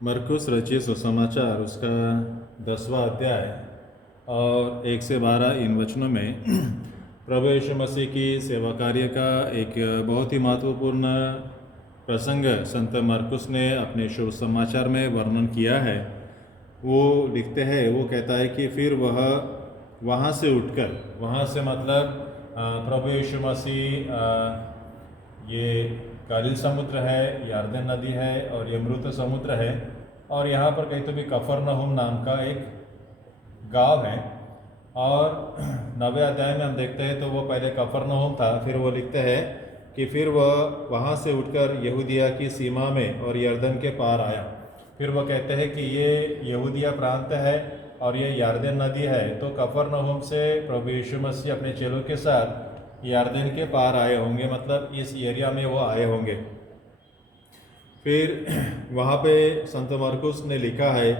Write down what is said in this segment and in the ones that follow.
मरकुस रचित सुसमाचार उसका 10वां अध्याय और 1 से 12 इन वचनों में प्रभु यीशु मसीह की सेवा कार्य का एक बहुत ही महत्वपूर्ण प्रसंग संत मरकुस ने अपने शुभ समाचार में वर्णन किया है। वो लिखते हैं, वो कहता है कि फिर वह वहाँ से उठकर, वहाँ से मतलब प्रभु यीशु मसीह ये गलील समुद्र है, यरदन नदी है और यमरूत समुद्र है, और यहाँ पर कहीं तो भी कफरनहूम नाम का एक गांव है। और 9वें अध्याय में हम देखते हैं तो वो पहले कफरनहूम था, फिर वो लिखते हैं कि फिर वह वहाँ से उठकर यहूदिया की सीमा में और यरदन के पार आया। फिर वो कहते हैं कि ये यहूदिया प्रांत है और ये यरदन नदी है। तो कफरनहूम से प्रभु यीशु मसीह अपने चेलों के साथ यरदन के पार आए होंगे, मतलब इस एरिया में वो आए होंगे। फिर वहाँ पे संत मरकुस ने लिखा है,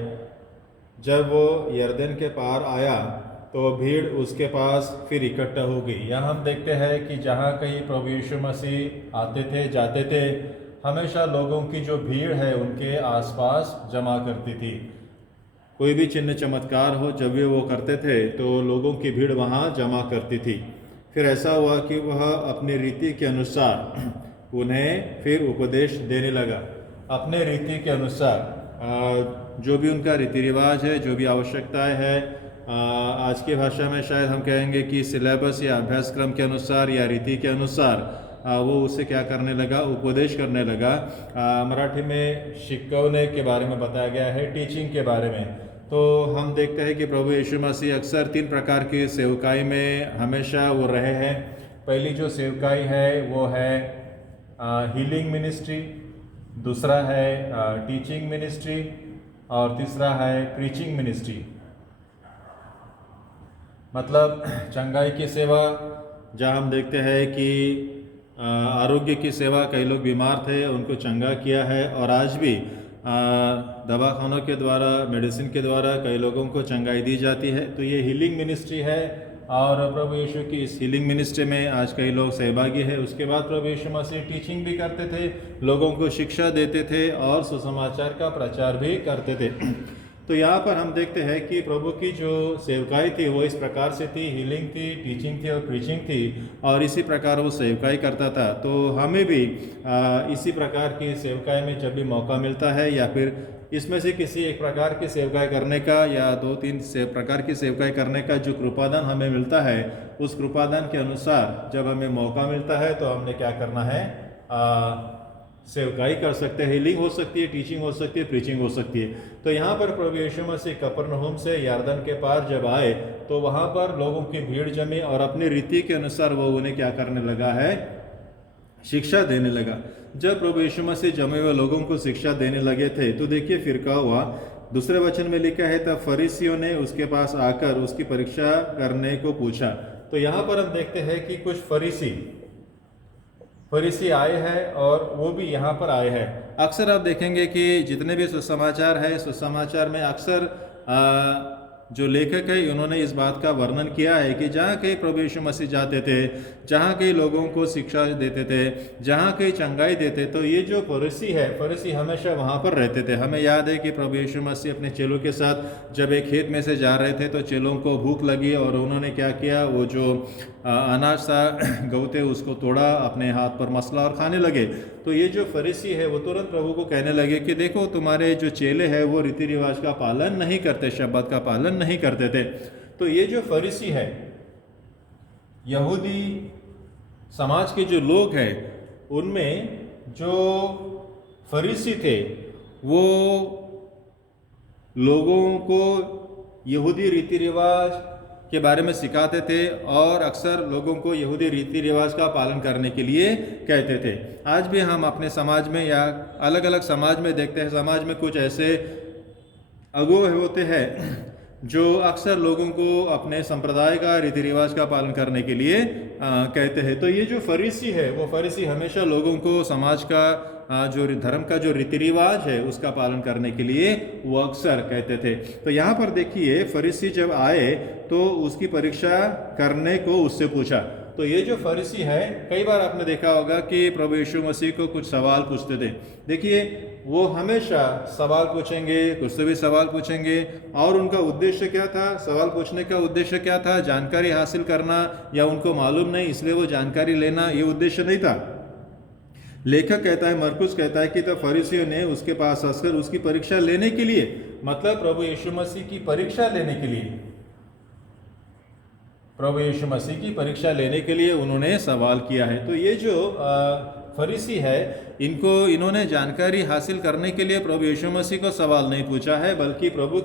जब वो यरदन के पार आया तो भीड़ उसके पास फिर इकट्ठा हो गई। यहाँ हम देखते हैं कि जहाँ कहीं प्रभु यीशु मसीह आते थे, जाते थे, हमेशा लोगों की जो भीड़ है उनके आसपास जमा करती थी। कोई भी चिन्ह चमत्कार हो, जब भी वो करते थे तो लोगों की भीड़ वहाँ जमा करती थी। फिर ऐसा हुआ कि वह अपनी रीति के अनुसार उन्हें फिर उपदेश देने लगा। अपने रीति के अनुसार जो भी उनका रीति रिवाज है, जो भी आवश्यकताएं है, आज की भाषा में शायद हम कहेंगे कि सिलेबस या अभ्यासक्रम के अनुसार या रीति के अनुसार वो उसे क्या करने लगा, उपदेश करने लगा। मराठी में शिकवने के बारे में बताया गया है, टीचिंग के बारे में। तो हम देखते हैं कि प्रभु यीशु मसीह अक्सर 3 प्रकार की सेवकाई में हमेशा वो रहे हैं। पहली जो सेवकाई है वो है हीलिंग मिनिस्ट्री, दूसरा है टीचिंग मिनिस्ट्री और तीसरा है प्रीचिंग मिनिस्ट्री। मतलब चंगाई की सेवा, जहाँ हम देखते हैं कि आरोग्य की सेवा, कई लोग बीमार थे उनको चंगा किया है, और आज भी दवाखानों के द्वारा, मेडिसिन के द्वारा कई लोगों को चंगाई दी जाती है। तो ये हीलिंग मिनिस्ट्री है, और प्रभु यीशु की इस हीलिंग मिनिस्ट्री में आज कई लोग सहभागी है। उसके बाद प्रभु यीशु मसीह टीचिंग भी करते थे, लोगों को शिक्षा देते थे और सुसमाचार का प्रचार भी करते थे। तो यहाँ पर हम देखते हैं कि प्रभु की जो सेवकाई थी वो इस प्रकार से थी, हीलिंग थी, टीचिंग थी और प्रीचिंग थी, और इसी प्रकार वो सेवकाई करता था। तो हमें भी इसी प्रकार की सेवकाई में जब भी मौका मिलता है, या फिर इसमें से किसी एक प्रकार की सेवकाई करने का या 2-3 प्रकार की सेवकाई करने का जो कृपादान हमें मिलता है, उस कृपादान के अनुसार जब हमें मौका मिलता है तो हमने क्या करना है, सेवकाई कर सकते हैं। हीलिंग हो सकती है, टीचिंग हो सकती है, प्रीचिंग हो सकती है। तो यहाँ पर प्रभु यीशु मसीह कफरनहूम से यरदन के पार जब आए तो वहाँ पर लोगों की भीड़ जमी, और अपनी रीति के अनुसार वो उन्हें क्या करने लगा है, शिक्षा देने लगा। जब प्रभु यीशु मसीह जमे हुए लोगों को शिक्षा देने लगे थे तो देखिए फिर क्या हुआ। दूसरे वचन में लिखा है, तब फरीसियों ने उसके पास आकर उसकी परीक्षा करने को पूछा। तो यहाँ पर हम देखते हैं कि कुछ फरीसी आए हैं, और वो भी यहाँ पर आए हैं। अक्सर आप देखेंगे कि जितने भी सुसमाचार है, सुसमाचार में अक्सर जो लेखक है उन्होंने इस बात का वर्णन किया है कि जहाँ कहीं प्रभु यीशु मसीह जाते थे, जहाँ कहीं लोगों को शिक्षा देते थे, जहाँ कहीं चंगाई देते, तो ये जो फरीसी है, फरीसी हमेशा वहाँ पर रहते थे। हमें याद है कि प्रभु यीशु मसीह अपने चेलों के साथ जब एक खेत में से जा रहे थे तो चेलों को भूख लगी, और उन्होंने क्या किया, वो जो अनाज सा गऊ थे उसको तोड़ा, अपने हाथ पर मसला और खाने लगे। तो ये जो फरीसी है वो तुरंत प्रभु को कहने लगे कि देखो, तुम्हारे जो चेले हैं वो रीति रिवाज का पालन नहीं करते, शब्द का पालन नहीं करते थे। तो ये जो फरीसी है, यहूदी समाज के जो लोग हैं, उनमें जो फरीसी थे वो लोगों को यहूदी रीति रिवाज के बारे में सिखाते थे, और अक्सर लोगों को यहूदी रीति रिवाज का पालन करने के लिए कहते थे। आज भी हम अपने समाज में या अलग अलग समाज में देखते हैं, समाज में कुछ ऐसे अगुवे होते हैं जो अक्सर लोगों को अपने संप्रदाय का, रीति रिवाज का पालन करने के लिए कहते हैं। तो ये जो फरीसी है, वो फरीसी हमेशा लोगों को समाज का जो धर्म का जो रीति रिवाज है उसका पालन करने के लिए वो अक्सर कहते थे। तो यहाँ पर देखिए, फरीसी जब आए तो उसकी परीक्षा करने को उससे पूछा। तो ये जो फरीसी है, कई बार आपने देखा होगा कि प्रभु यीशु मसीह को कुछ सवाल पूछते थे। देखिए, वो हमेशा सवाल पूछेंगे, कुछ से भी सवाल पूछेंगे, और उनका उद्देश्य क्या था? सवाल पूछने का उद्देश्य क्या था? जानकारी हासिल करना, या उनको मालूम नहीं इसलिए वो जानकारी लेना, ये उद्देश्य नहीं था। लेखक कहता है, मरकुस कहता है कि तो फरीसियों ने उसके पास आकर उसकी परीक्षा लेने के लिए, मतलब प्रभु यीशु मसीह की परीक्षा लेने के लिए, प्रभु यीशु मसीह की परीक्षा लेने के लिए उन्होंने सवाल किया है। तो ये जो फरीसी है, इन्होंने जानकारी हासिल करने के लिए प्रभु यीशु मसीह को सवाल नहीं पूछा है, बल्कि प्रभु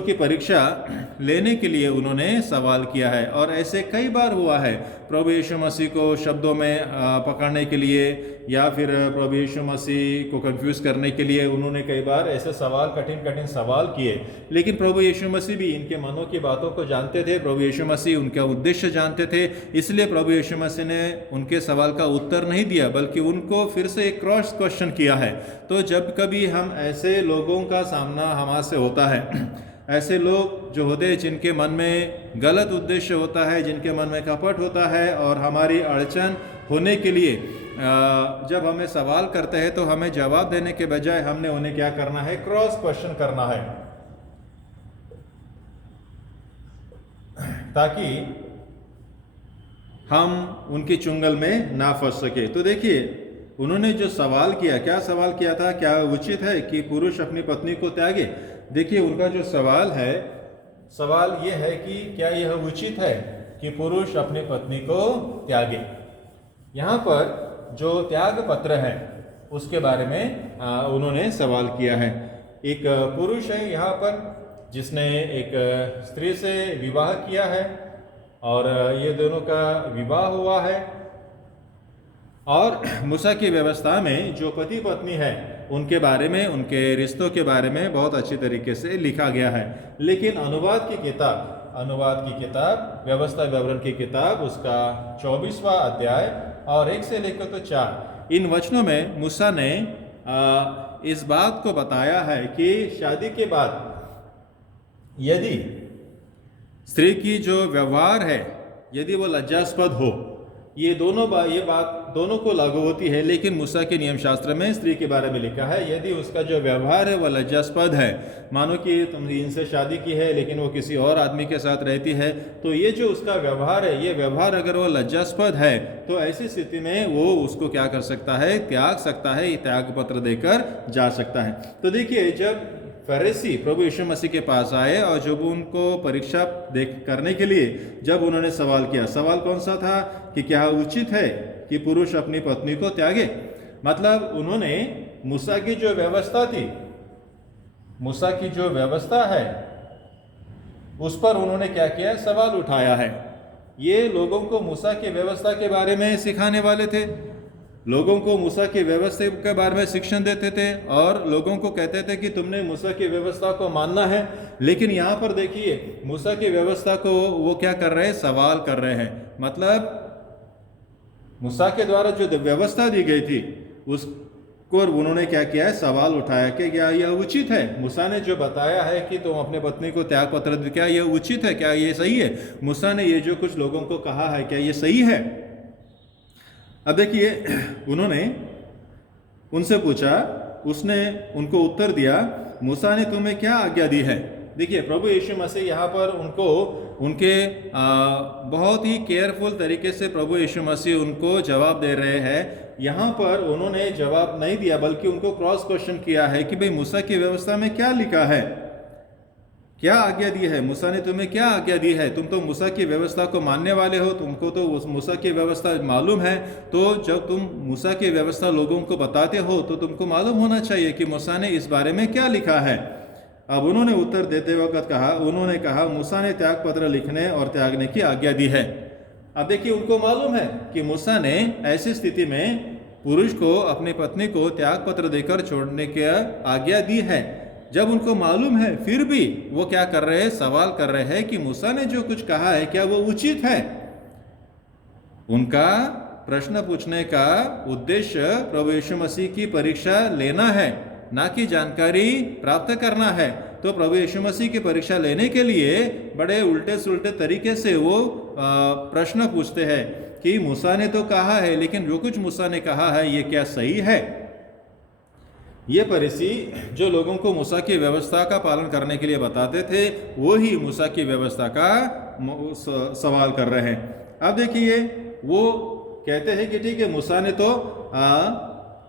की परीक्षा लेने के लिए उन्होंने सवाल किया है। और ऐसे कई बार हुआ है, प्रभु यीशु मसीह को शब्दों में पकड़ने के लिए, या फिर प्रभु यीशु मसीह को कंफ्यूज करने के लिए उन्होंने कई बार ऐसे सवाल, कठिन सवाल किए। लेकिन प्रभु यीशु मसीह भी इनके मनों की बातों को जानते थे, प्रभु यीशु मसीह उनका उद्देश्य जानते थे, इसलिए प्रभु यीशु मसीह ने उनके सवाल का उत्तर नहीं दिया, बल्कि उनको फिर से एक क्रॉस क्वेश्चन किया है। तो जब कभी हम ऐसे लोगों का सामना हमारे से होता है, ऐसे लोग जो होते हैं जिनके मन में गलत उद्देश्य होता है, जिनके मन में कपट होता है, और हमारी अड़चन होने के लिए जब हमें सवाल करते हैं, तो हमें जवाब देने के बजाय हमने उन्हें क्या करना है? क्रॉस क्वेश्चन करना है, ताकि हम उनकी चुंगल में ना फंस सके। तो देखिए, उन्होंने जो सवाल किया, क्या सवाल किया था? क्या उचित है कि पुरुष अपनी पत्नी को त्यागे? देखिए, उनका जो सवाल है, सवाल ये है कि क्या यह उचित है कि पुरुष अपनी पत्नी को त्यागे। यहाँ पर जो त्याग पत्र है उसके बारे में उन्होंने सवाल किया है। एक पुरुष है यहाँ पर जिसने एक स्त्री से विवाह किया है, और ये दोनों का विवाह हुआ है, और मूसा की व्यवस्था में जो पति पत्नी है उनके बारे में, उनके रिश्तों के बारे में बहुत अच्छी तरीके से लिखा गया है। लेकिन अनुवाद की किताब व्यवस्था विवरण की किताब, उसका 24वां अध्याय और 1 से लेकर तो 4, इन वचनों में मूसा ने इस बात को बताया है कि शादी के बाद यदि स्त्री की जो व्यवहार है, यदि वो लज्जास्पद हो, ये बात दोनों को लागू होती है। लेकिन मूसा के नियम शास्त्र में स्त्री के बारे में लिखा है, यदि उसका जो व्यवहार है वह लज्जास्पद है, मानो कि तुमने इनसे शादी की है लेकिन वो किसी और आदमी के साथ रहती है, तो ये जो उसका व्यवहार है, ये व्यवहार अगर वो लज्जास्पद है, तो ऐसी स्थिति में वो उसको क्या कर सकता है? त्याग सकता है, त्याग पत्र देकर जा सकता है। तो देखिए, जब फरीसी प्रभु यीशु मसीह के पास आए और जब उनको परीक्षा करने के लिए जब उन्होंने सवाल किया, सवाल कौन सा था? कि क्या उचित है कि पुरुष अपनी पत्नी को त्यागे? मतलब उन्होंने मूसा की जो व्यवस्था थी, मूसा की जो व्यवस्था है, उस पर उन्होंने क्या किया? सवाल उठाया है। ये लोगों को मूसा की व्यवस्था के बारे में सिखाने वाले थे, लोगों को मूसा की व्यवस्था के बारे में शिक्षण देते थे, और लोगों को कहते थे कि तुमने मूसा की व्यवस्था को मानना है। लेकिन यहाँ पर देखिए, मूसा की व्यवस्था को वो क्या कर रहे हैं? सवाल कर रहे हैं। मतलब मूसा के द्वारा जो व्यवस्था दी गई थी उसको उन्होंने क्या किया है? सवाल उठाया कि क्या यह उचित है? मूसा ने जो बताया है कि तुम अपने पत्नी को त्याग पत्र दे, क्या यह उचित है? क्या ये सही है? मूसा ने ये जो कुछ लोगों को कहा है, क्या ये सही है? अब देखिए, उन्होंने उनसे पूछा, उसने उनको उत्तर दिया, मूसा ने तुम्हें क्या आज्ञा दी है? देखिए, प्रभु यीशु मसीह यहाँ पर उनको उनके बहुत ही केयरफुल तरीके से प्रभु यीशु मसीह उनको जवाब दे रहे हैं। यहाँ पर उन्होंने जवाब नहीं दिया, बल्कि उनको क्रॉस क्वेश्चन किया है कि भाई मूसा की व्यवस्था में क्या लिखा है, क्या आज्ञा दी है? मूसा ने तुम्हें क्या आज्ञा दी है? तुम तो मूसा की व्यवस्था को मानने वाले हो, तुमको तो उस मूसा की व्यवस्था मालूम है। तो जब तुम मूसा की व्यवस्था लोगों को बताते हो तो तुमको मालूम होना चाहिए कि मूसा ने इस बारे में क्या लिखा है। अब उन्होंने उत्तर देते वक्त उन्होंने कहा, मूसा ने त्याग पत्र लिखने और त्यागने की आज्ञा दी है। अब देखिए, उनको मालूम है कि मूसा ने ऐसी स्थिति में पुरुष को अपनी पत्नी को त्याग पत्र देकर छोड़ने की आज्ञा दी है। जब उनको मालूम है, फिर भी वो क्या कर रहे हैं? सवाल कर रहे हैं कि मूसा ने जो कुछ कहा है क्या वो उचित है? उनका प्रश्न पूछने का उद्देश्य प्रभु यीशु मसीह की परीक्षा लेना है, ना कि जानकारी प्राप्त करना है। तो प्रभु यीशु मसीह की परीक्षा लेने के लिए बड़े उल्टे सुलटे तरीके से वो प्रश्न पूछते हैं कि मूसा ने तो कहा है, लेकिन जो कुछ मूसा ने कहा है ये क्या सही है? ये फरीसी जो लोगों को मूसा की व्यवस्था का पालन करने के लिए बताते थे, वो ही मूसा की व्यवस्था का सवाल कर रहे हैं। अब देखिए, वो कहते हैं कि ठीक है, मूसा ने तो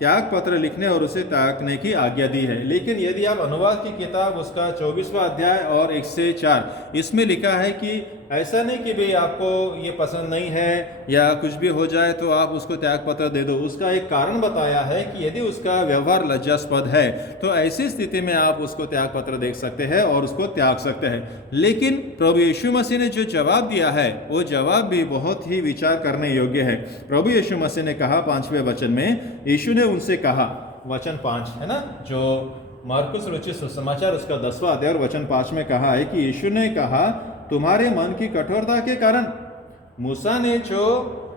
त्याग पत्र लिखने और उसे त्यागने की आज्ञा दी है, लेकिन यदि आप अनुवाद की किताब उसका 24वां अध्याय और 1 से 4 इसमें लिखा है कि ऐसा नहीं कि भाई आपको ये पसंद नहीं है या कुछ भी हो जाए तो आप उसको त्याग पत्र दे दो। उसका एक कारण बताया है कि यदि उसका व्यवहार लज्जास्पद है तो ऐसी स्थिति में आप उसको त्याग पत्र दे सकते हैं और उसको त्याग सकते हैं। लेकिन प्रभु यीशु मसीह ने जो जवाब दिया है वो जवाब भी बहुत ही विचार करने योग्य है। प्रभु यीशु मसीह ने कहा 5वें वचन में, यीशु ने उनसे कहा, वचन 5 है ना, जो मार्कुस रचित सुसमाचार उसका 10वां अध्याय और वचन 5 में कहा है कि यीशु ने कहा, तुम्हारे मन की कठोरता के कारण। मूसा ने जो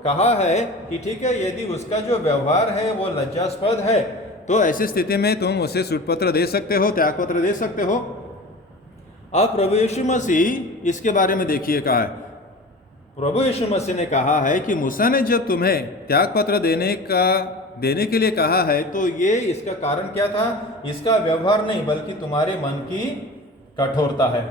कहा है कि ठीक है, यदि उसका जो व्यवहार है वो लज्जास्पद है तो ऐसी स्थिति में तुम उसे सूटपत्र दे सकते हो, त्यागपत्र दे सकते हो। अब प्रभु यीशु मसीह इसके बारे में देखिए कहा है, प्रभु यीशु मसीह ने कहा है कि मूसा ने जब तुम्हें त्यागपत्र देने के लिए कहा है तो ये इसका कारण क्या था? इसका व्यवहार नहीं बल्कि तुम्हारे मन की कठोरता है।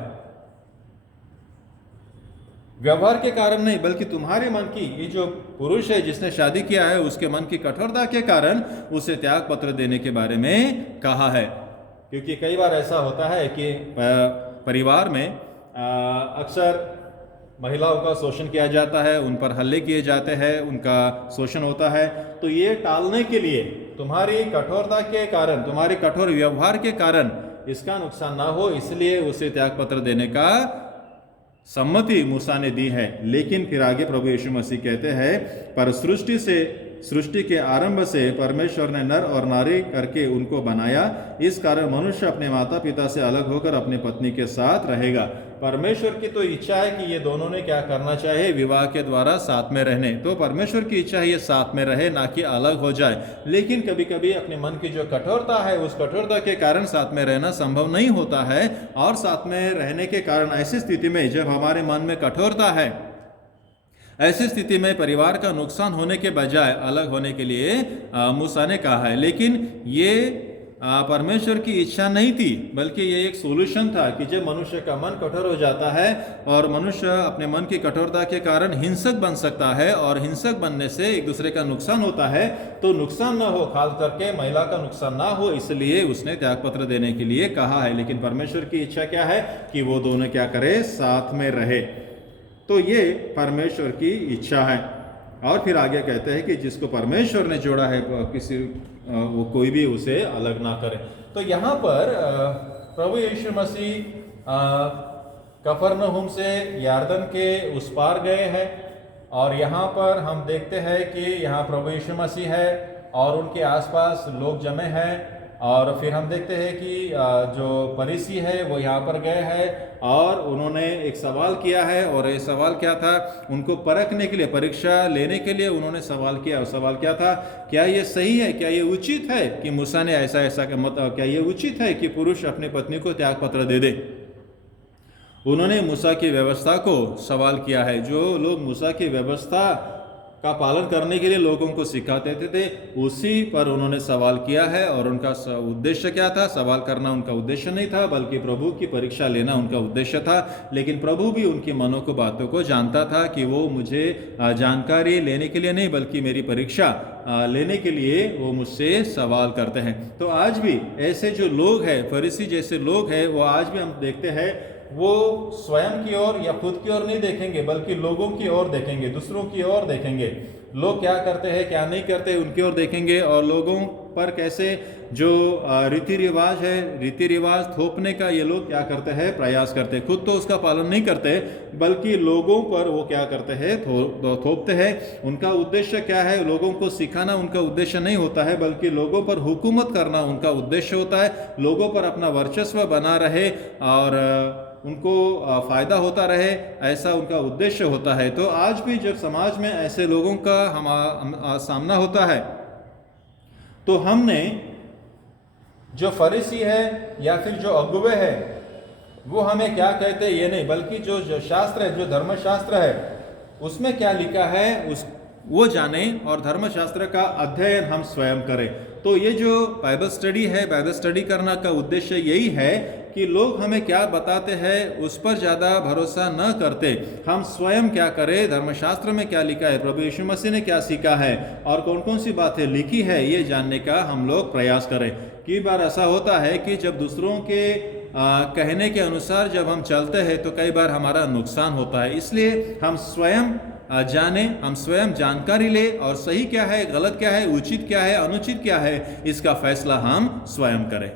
व्यवहार के कारण नहीं बल्कि तुम्हारे मन की, ये जो पुरुष है जिसने शादी किया है उसके मन की कठोरता के कारण उसे त्याग पत्र देने के बारे में कहा है। क्योंकि कई बार ऐसा होता है कि परिवार में अक्सर महिलाओं का शोषण किया जाता है, उन पर हल्ले किए जाते हैं, उनका शोषण होता है। तो ये टालने के लिए तुम्हारी कठोरता के कारण, तुम्हारे कठोर व्यवहार के कारण इसका नुकसान ना हो, इसलिए उसे त्याग पत्र देने का सम्मति मूसा ने दी है। लेकिन फिर आगे प्रभु यीशु मसीह कहते हैं, पर सृष्टि के आरंभ से परमेश्वर ने नर और नारी करके उनको बनाया, इस कारण मनुष्य अपने माता पिता से अलग होकर अपनी पत्नी के साथ रहेगा। परमेश्वर की तो इच्छा है कि ये दोनों ने क्या करना चाहिए? विवाह के द्वारा साथ में रहने। तो परमेश्वर की इच्छा है ये साथ में रहे, ना कि अलग हो जाए। लेकिन कभी कभी अपने मन की जो कठोरता है उस कठोरता के कारण साथ में रहना संभव नहीं होता है, और साथ में रहने के कारण ऐसी स्थिति में जब हमारे मन में कठोरता है, ऐसी स्थिति में परिवार का नुकसान होने के बजाय अलग होने के लिए मूसा ने कहा है। लेकिन ये परमेश्वर की इच्छा नहीं थी, बल्कि ये एक सोल्यूशन था कि जब मनुष्य का मन कठोर हो जाता है और मनुष्य अपने मन की कठोरता के कारण हिंसक बन सकता है, और हिंसक बनने से एक दूसरे का नुकसान होता है, तो नुकसान ना हो, खास करके महिला का नुकसान ना हो, इसलिए उसने त्यागपत्र देने के लिए कहा है। लेकिन परमेश्वर की इच्छा क्या है? कि वो दोनों क्या करे? साथ में रहे। तो ये परमेश्वर की इच्छा है। और फिर आगे कहते हैं कि जिसको परमेश्वर ने जोड़ा है वो कोई भी उसे अलग ना करे। तो यहाँ पर प्रभु यीशु मसीह कफरनहूम से यरदन के उस पार गए हैं, और यहाँ पर हम देखते हैं कि यहाँ प्रभु यीशु मसीह है और उनके आसपास लोग जमे हैं। और फिर हम देखते हैं कि जो फरीसी है वो यहाँ पर गए हैं और उन्होंने एक सवाल किया है, और ये सवाल क्या था? उनको परखने के लिए, परीक्षा लेने के लिए उन्होंने सवाल किया। और सवाल क्या था? क्या ये सही है, क्या ये उचित है कि मूसा ने ऐसा क्या ये उचित है कि पुरुष अपनी पत्नी को त्याग पत्र दे दे? उन्होंने मूसा की व्यवस्था को सवाल किया है। जो लोग मूसा की व्यवस्था का पालन करने के लिए लोगों को सिखाते थे, उसी पर उन्होंने सवाल किया है। और उनका उद्देश्य क्या था? सवाल करना उनका उद्देश्य नहीं था, बल्कि प्रभु की परीक्षा लेना उनका उद्देश्य था। लेकिन प्रभु भी उनकी मनों को, बातों को जानता था कि वो मुझे जानकारी लेने के लिए नहीं, बल्कि मेरी परीक्षा लेने के लिए वो मुझसे सवाल करते हैं। तो आज भी ऐसे जो लोग हैं, फरीसी जैसे लोग हैं, वो आज भी हम देखते हैं, वो स्वयं की ओर या खुद की ओर नहीं देखेंगे, बल्कि लोगों की ओर देखेंगे, दूसरों की ओर देखेंगे। लोग क्या करते हैं, क्या नहीं करते, उनकी ओर देखेंगे, और लोगों पर कैसे जो रीति रिवाज है, रीति रिवाज थोपने का ये लोग क्या करते हैं? प्रयास करते हैं। खुद तो उसका पालन नहीं करते, बल्कि लोगों पर वो क्या करते हैं? थोपते हैं। उनका उद्देश्य क्या है? लोगों को सिखाना उनका उद्देश्य नहीं होता है, बल्कि लोगों पर हुकूमत करना उनका उद्देश्य होता है। लोगों पर अपना वर्चस्व बना रहे और उनको फायदा होता रहे, ऐसा उनका उद्देश्य होता है। तो आज भी जब समाज में ऐसे लोगों का हम सामना होता है, तो हमने जो फरीसी है या फिर जो अगुवे है वो हमें क्या कहते हैं ये नहीं, बल्कि जो शास्त्र है, जो धर्मशास्त्र है उसमें क्या लिखा है वो जाने और धर्मशास्त्र का अध्ययन हम स्वयं करें। तो ये जो बाइबल स्टडी है, बाइबल स्टडी करना का उद्देश्य यही है कि लोग हमें क्या बताते हैं उस पर ज़्यादा भरोसा न करते, हम स्वयं क्या करें, धर्मशास्त्र में क्या लिखा है, प्रभु यीशु मसीह ने क्या सीखा है और कौन कौन सी बातें लिखी है ये जानने का हम लोग प्रयास करें। कई बार ऐसा होता है कि जब दूसरों के कहने के अनुसार जब हम चलते हैं तो कई बार हमारा नुकसान होता है, इसलिए हम स्वयं जाने, हम स्वयं जानकारी ले और सही क्या है, गलत क्या है, उचित क्या है, अनुचित क्या है, इसका फैसला हम स्वयं करें।